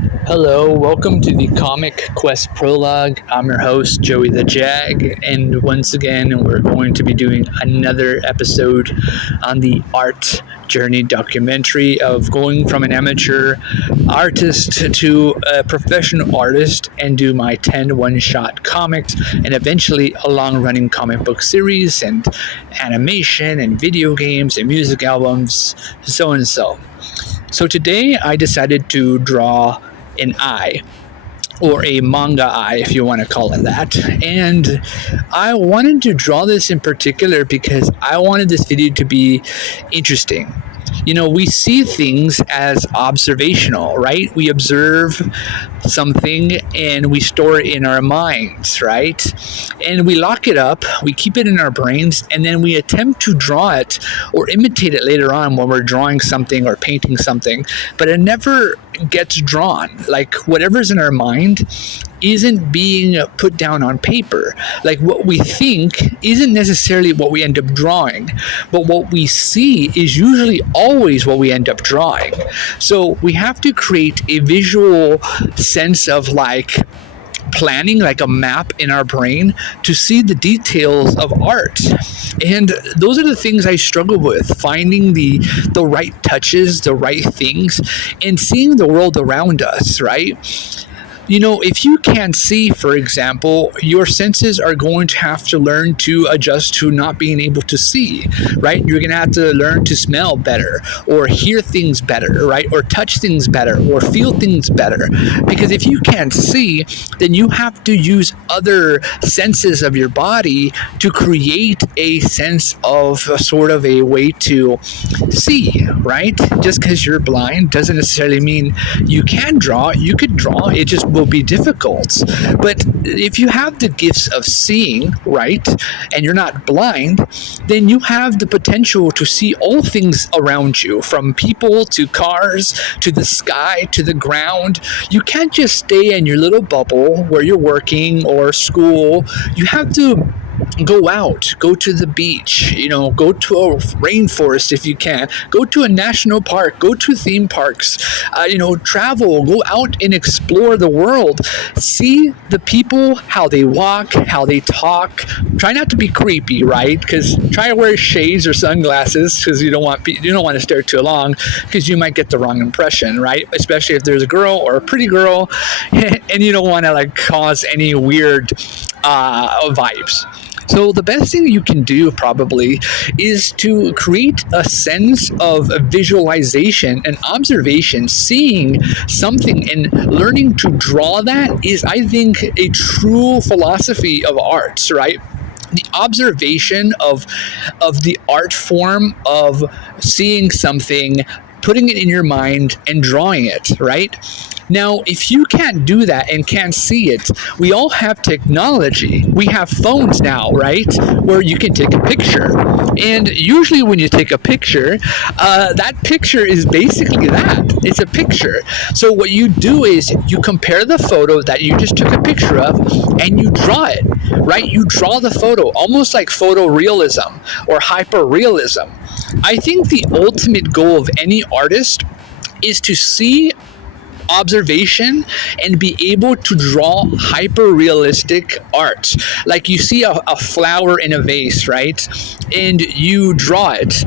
Hello, welcome to the Comic Quest Prologue. I'm your host, Joey the JAG, and once again, we're going to be doing another episode on the art journey documentary of going from an amateur artist to a professional artist and do my 10 one-shot comics and eventually a long-running comic book series and animation and video games and music albums, so and so. So today I decided to draw an eye, or a manga eye, if you want to call it that. And I wanted to draw this in particular because I wanted this video to be interesting. You know, we see things as observational, right? We observe something and we store it in our minds, right? And we lock it up, we keep it in our brains, and then we attempt to draw it or imitate it later on when we're drawing something or painting something, but it never gets drawn. Like whatever's in our mind isn't being put down on paper. Like what we think isn't necessarily what we end up drawing, but what we see is usually always what we end up drawing. So we have to create a visual sense of like planning, like a map in our brain to see the details of art. And those are the things I struggle with, finding the right touches, the right things, and seeing the world around us, right? You know, if you can't see, for example, your senses are going to have to learn to adjust to not being able to see, right? You're going to have to learn to smell better or hear things better, right? Or touch things better or feel things better. Because if you can't see, then you have to use other senses of your body to create a sense of a sort of a way to see, right? Just because you're blind doesn't necessarily mean you can draw. You could draw, it just will be difficult. But if you have the gifts of seeing, right, and you're not blind, then you have the potential to see all things around you, from people to cars to the sky to the ground. You can't just stay in your little bubble where you're working or school. You have to go out, go to the beach, you know, go to a rainforest if you can, go to a national park, go to theme parks, travel, go out and explore the world, see the people, how they walk, how they talk. Try not to be creepy, right? Because try to wear shades or sunglasses because you don't want to stare too long because you might get the wrong impression, right? Especially if there's a girl or a pretty girl and you don't want to like cause any weird vibes. So the best thing you can do probably is to create a sense of visualization and observation. Seeing something and learning to draw that is, I think, a true philosophy of arts, right? The observation of the art form of seeing something, putting it in your mind and drawing it, right? Now, if you can't do that and can't see it, we all have technology. We have phones now, right? Where you can take a picture. And usually when you take a picture, that picture is basically that. It's a picture. So what you do is you compare the photo that you just took a picture of and you draw it, right? You draw the photo, almost like photorealism or hyperrealism. I think the ultimate goal of any artist is to see observation and be able to draw hyper realistic art. Like you see a flower in a vase, right? And you draw it,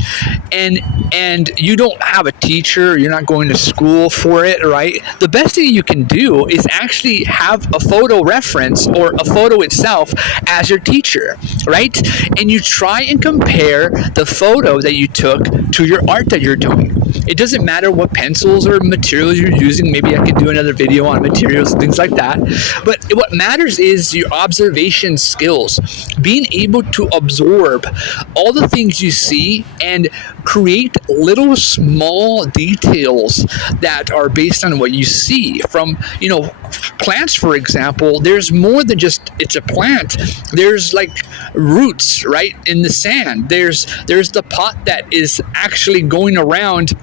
and you don't have a teacher, you're not going to school for it, right? The best thing you can do is actually have a photo reference or a photo itself as your teacher, right? And you try and compare the photo that you took to your art that you're doing. It doesn't matter what pencils or materials you're using. Maybe I could do another video on materials and things like that. But what matters is your observation skills, being able to absorb all the things you see and create little small details that are based on what you see. From, plants, for example, there's more than just it's a plant. There's like roots, right, in the sand. There's the pot that is actually going around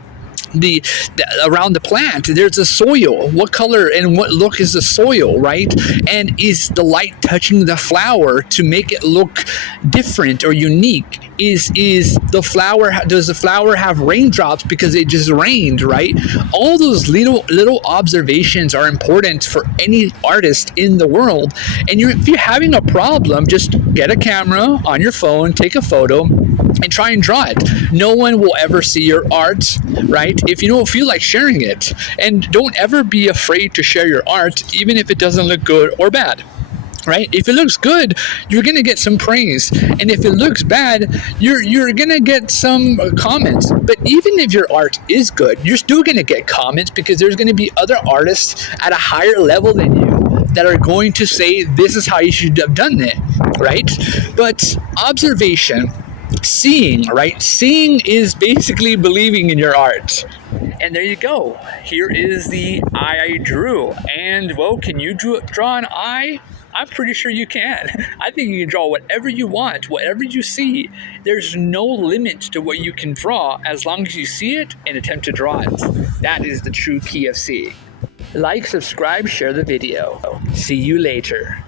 around the plant. There's a soil. What color and what look is the soil, right? And is the light touching the flower to make it look different or unique? Does the flower have raindrops because it just rained, right? All those little observations are important for any artist in the world. And if you're having a problem, just get a camera on your phone, take a photo, and try and draw it. No one will ever see your art, right, if you don't feel like sharing it. And don't ever be afraid to share your art, even if it doesn't look good or bad. Right? If it looks good, you're gonna get some praise, and if it looks bad, you're gonna get some comments. But even if your art is good, you're still gonna get comments, because there's gonna be other artists at a higher level than you that are going to say this is how you should have done it, right? But observation, seeing, right? Seeing is basically believing in your art. And there you go. Here is the eye I drew. And, well, can you draw an eye? I'm pretty sure you can. I think you can draw whatever you want, whatever you see. There's no limit to what you can draw as long as you see it and attempt to draw it. That is the true key of seeing. Like, subscribe, share the video. See you later.